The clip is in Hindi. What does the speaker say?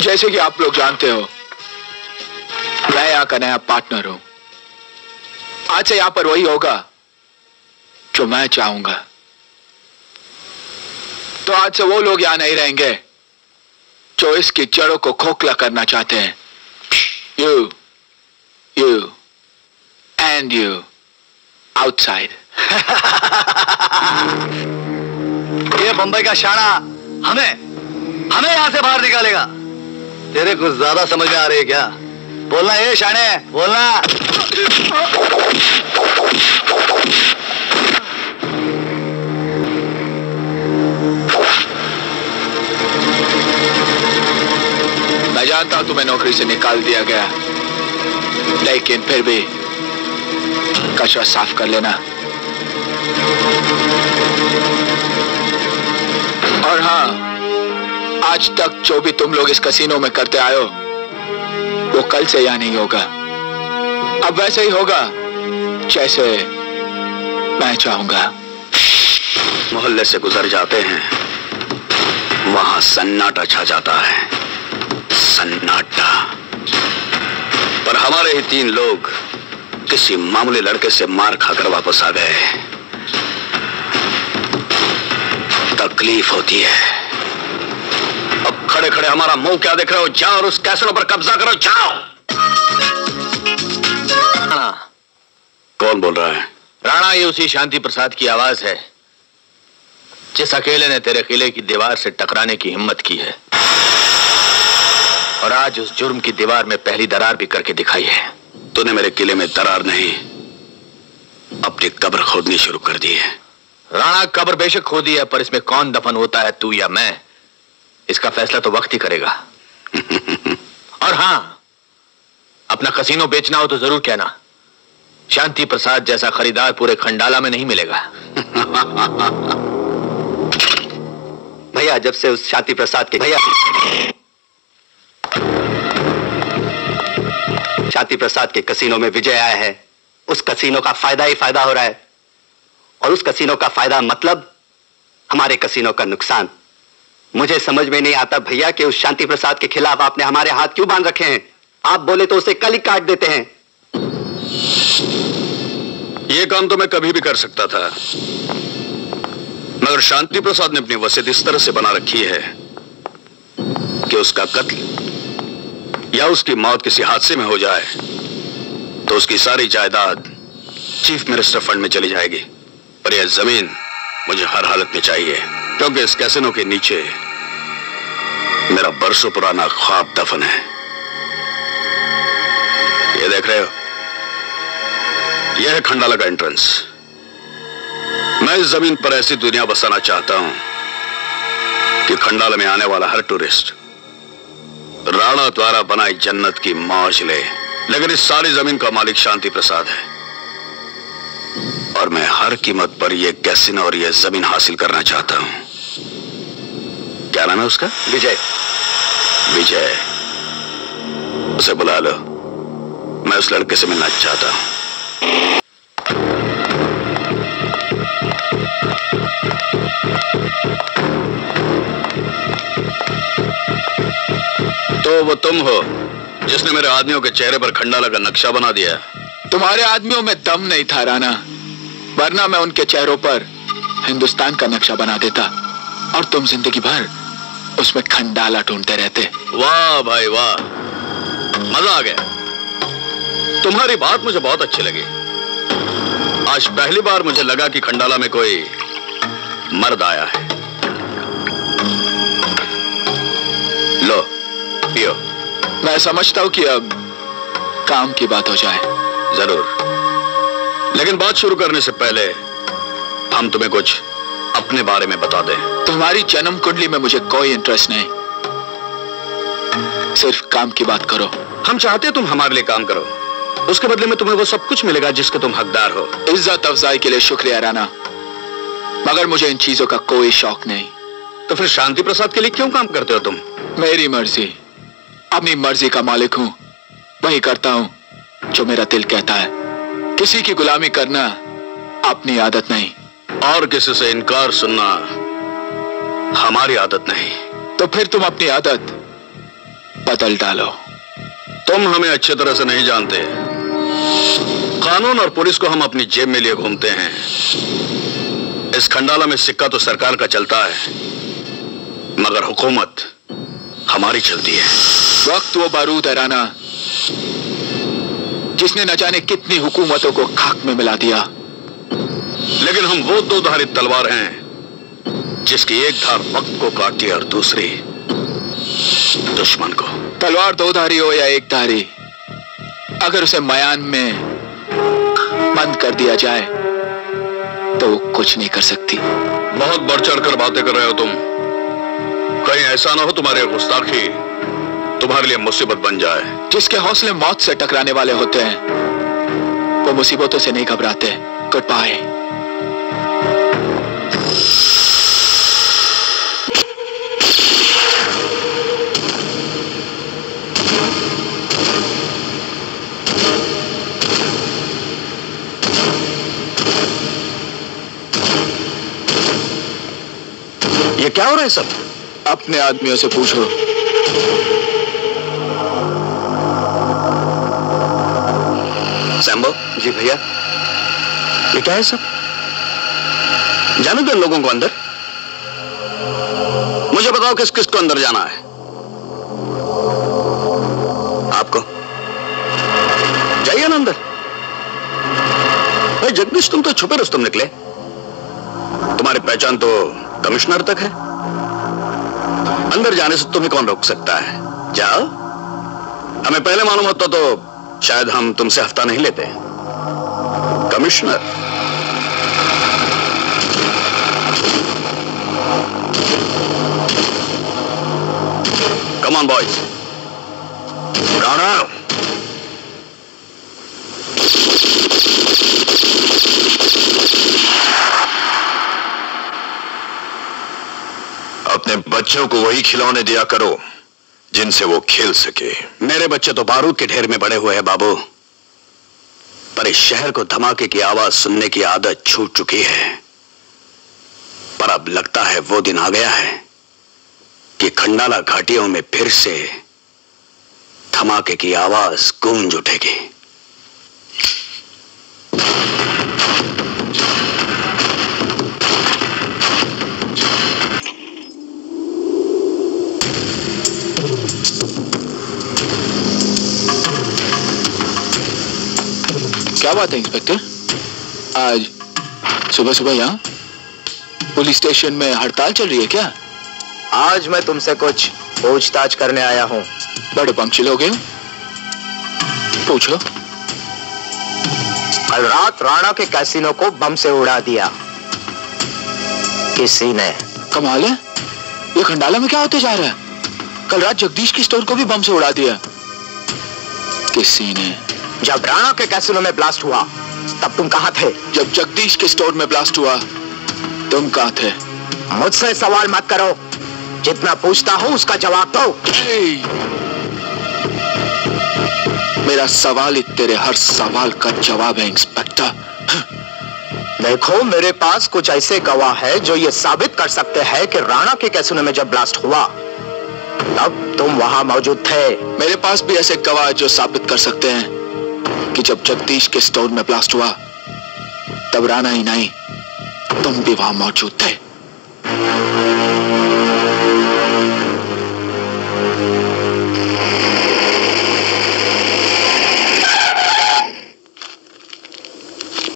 जैसे कि आप लोग जानते हो, मैं यहाँ का नया पार्टनर हूं। आज से यहाँ पर वही होगा जो मैं चाहूंगा। तो आज से वो लोग यहाँ नहीं रहेंगे जो इसकी जड़ों को खोखला करना चाहते हैं। You and you outside। ये बंबई का शाना हमें यहां से बाहर निकालेगा। तेरे कुछ ज्यादा समझ में आ रही है क्या? बोलना ये शाने, बोलना। मैं जानता हूं तुम्हें नौकरी से निकाल दिया गया, लेकिन फिर भी कचरा साफ कर लेना। और हाँ, आज तक जो भी तुम लोग इस कसीनो में करते आए हो, वो कल से यहां नहीं होगा। अब वैसे ही होगा जैसे मैं चाहूंगा। मोहल्ले से गुजर जाते हैं, वहां सन्नाटा छा जाता है, सन्नाटा। पर हमारे ही 3 लोग किसी मामूली लड़के से मार खाकर वापस आ गए। तकलीफ होती है। अब खड़े खड़े हमारा मुंह क्या देख रहे हो? जाओ और उस कैसिनो पर कब्जा करो, जाओ। कौन बोल रहा है? राणा, ये उसी शांति प्रसाद की आवाज है जिस अकेले ने तेरे किले की दीवार से टकराने की हिम्मत की है, और आज उस जुर्म की दीवार में पहली दरार भी करके दिखाई है। तूने मेरे किले में दरार नहीं, अपनी कब्र खोदनी शुरू कर दी है। राणा, कब्र बेशक खोदी है, पर इसमें कौन दफन होता है, तू या मैं, इसका फैसला तो वक्त ही करेगा। और हां, अपना कसीनो बेचना हो तो जरूर कहना। शांति प्रसाद जैसा खरीदार पूरे खंडाला में नहीं मिलेगा। भैया, जब से उस शांति प्रसाद के शांति प्रसाद के कसीनो में विजय आया है, उस कसीनो का फायदा ही फायदा हो रहा है। और उस कसीनो का फायदा मतलब हमारे कसीनो का नुकसान। मुझे समझ में नहीं आता भैया कि उस शांति प्रसाद के खिलाफ आपने हमारे हाथ क्यों बांध रखे हैं। आप बोले तो उसे कल ही काट देते हैं। यह काम तो मैं कभी भी कर सकता था, मगर शांति प्रसाद ने अपनी वसीयत इस तरह से बना रखी है कि उसका कत्ल या उसकी मौत किसी हादसे में हो जाए तो उसकी सारी जायदाद चीफ मिनिस्टर फंड में चली जाएगी। पर यह जमीन मुझे हर हालत में चाहिए, क्योंकि इस कैसिनो के नीचे मेरा बरसों पुराना ख्वाब दफन है। ये देख रहे हो, यह है खंडाला का एंट्रेंस। मैं इस जमीन पर ऐसी दुनिया बसाना चाहता हूं कि खंडाला में आने वाला हर टूरिस्ट राणा द्वारा बनाई जन्नत की मौज ले। लेकिन इस सारी जमीन का मालिक शांति प्रसाद है, और मैं हर कीमत पर यह कैसिनो और यह जमीन हासिल करना चाहता हूं। क्या नाम है उसका? विजय। विजय, उसे बुला लो, मैं उस लड़के से मिलना चाहता हूं। तो वो तुम हो जिसने मेरे आदमियों के चेहरे पर खंडाला का नक्शा बना दिया? तुम्हारे आदमियों में दम नहीं था राणा, वरना मैं उनके चेहरों पर हिंदुस्तान का नक्शा बना देता और तुम जिंदगी भर उसमें खंडाला ढूंढते रहते। वाह भाई वाह, मजा आ गया। तुम्हारी बात मुझे बहुत अच्छी लगी। आज पहली बार मुझे लगा कि खंडाला में कोई मर्द आया है। लो पियो। मैं समझता हूं कि अब काम की बात हो जाए। जरूर, लेकिन बात शुरू करने से पहले हम तुम्हें कुछ अपने बारे में बता दें। तुम्हारी जन्म कुंडली में मुझे कोई इंटरेस्ट नहीं, सिर्फ काम की बात करो। हम चाहते तुम हमारे लिए काम करो, उसके बदले में तुम्हें वो सब कुछ मिलेगा जिसके तुम हकदार हो। इज्जत अफजाई के लिए शुक्रिया राणा, मगर मुझे इन चीजों का कोई शौक नहीं। तो फिर शांति प्रसाद के लिए क्यों काम करते हो तुम? मेरी मर्जी, अपनी मर्जी का मालिक हूं, वही करता हूं जो मेरा दिल कहता है। किसी की गुलामी करना अपनी आदत नहीं, और किसी से इनकार सुनना हमारी आदत नहीं। तो फिर तुम अपनी आदत बदल डालो। तुम हमें अच्छे तरह से नहीं जानते। कानून और पुलिस को हम अपनी जेब में लिए घूमते हैं। इस खंडाला में सिक्का तो सरकार का चलता है, मगर हुकूमत हमारी चलती है। वक्त वो बारूद है राणा, जिसने न जाने कितनी हुकूमतों को खाक में मिला दिया। लेकिन हम वो दो धारी तलवार हैं जिसकी एक धार वक्त को काटती है और दूसरी दुश्मन को। तलवार दो धारी हो या एक धारी, अगर उसे मयान में बंद कर दिया जाए तो कुछ नहीं कर सकती। बहुत बढ़ चढ़कर बातें कर रहे हो तुम। कहीं ऐसा ना हो तुम्हारे गुस्ताखी तुम्हारे लिए मुसीबत बन जाए। जिसके हौसले मौत से टकराने वाले होते हैं वो मुसीबतों से नहीं घबराते। Good bye. ये क्या हो रहा है सब? अपने आदमियों से पूछो। सैम्बो जी भैया। ये क्या है सब? जाने दो लोगों को अंदर। मुझे बताओ किस किस को अंदर जाना है? आपको जाइए ना अंदर। भाई जगदीश, तुम तो छुपे रुस्तम निकले। तुम्हारी पहचान तो कमिश्नर तक है। अंदर जाने से तुम्हें कौन रोक सकता है? जाओ। हमें पहले मालूम होता तो शायद हम तुमसे हफ्ता नहीं लेते। Commissioner, come on boys. Rana, अपने बच्चों को वही खिलौने दिया करो जिनसे वो खेल सके। मेरे बच्चे तो बारूद के ढेर में बड़े हुए हैं बाबू, पर इस शहर को धमाके की आवाज सुनने की आदत छूट चुकी है। पर अब लगता है वो दिन आ गया है कि खंडाला घाटियों में फिर से धमाके की आवाज गूंज उठेगी। क्या बात है इंस्पेक्टर, आज सुबह सुबह यहाँ पुलिस स्टेशन में हड़ताल चल रही है क्या? आज मैं तुमसे कुछ पूछताछ करने आया हूँ। बड़े पंक्चुअल हो गए। पूछो। कल रात राणा के कैसीनो को बम से उड़ा दिया किसी ने। कमाल है, ये खंडाला में क्या होते जा रहा है? कल रात जगदीश की स्टोर को भी बम से उड़ा दिया किसी ने। जब राणा के कैसीनो में ब्लास्ट हुआ तब तुम कहाँ थे? जब जगदीश के स्टोर में ब्लास्ट हुआ तुम कहाँ थे? मुझसे सवाल मत करो, जितना पूछता हूँ उसका जवाब दो। मेरा सवाल ही तेरे हर सवाल का जवाब है इंस्पेक्टर। देखो, मेरे पास कुछ ऐसे गवाह है जो ये साबित कर सकते हैं कि राणा के कैसीनो में जब ब्लास्ट हुआ तब तुम वहां मौजूद थे। मेरे पास भी ऐसे गवाह जो साबित कर सकते हैं कि जब जगदीश के स्टोर में ब्लास्ट हुआ तब राणा ही नहीं तुम भी वहां मौजूद थे।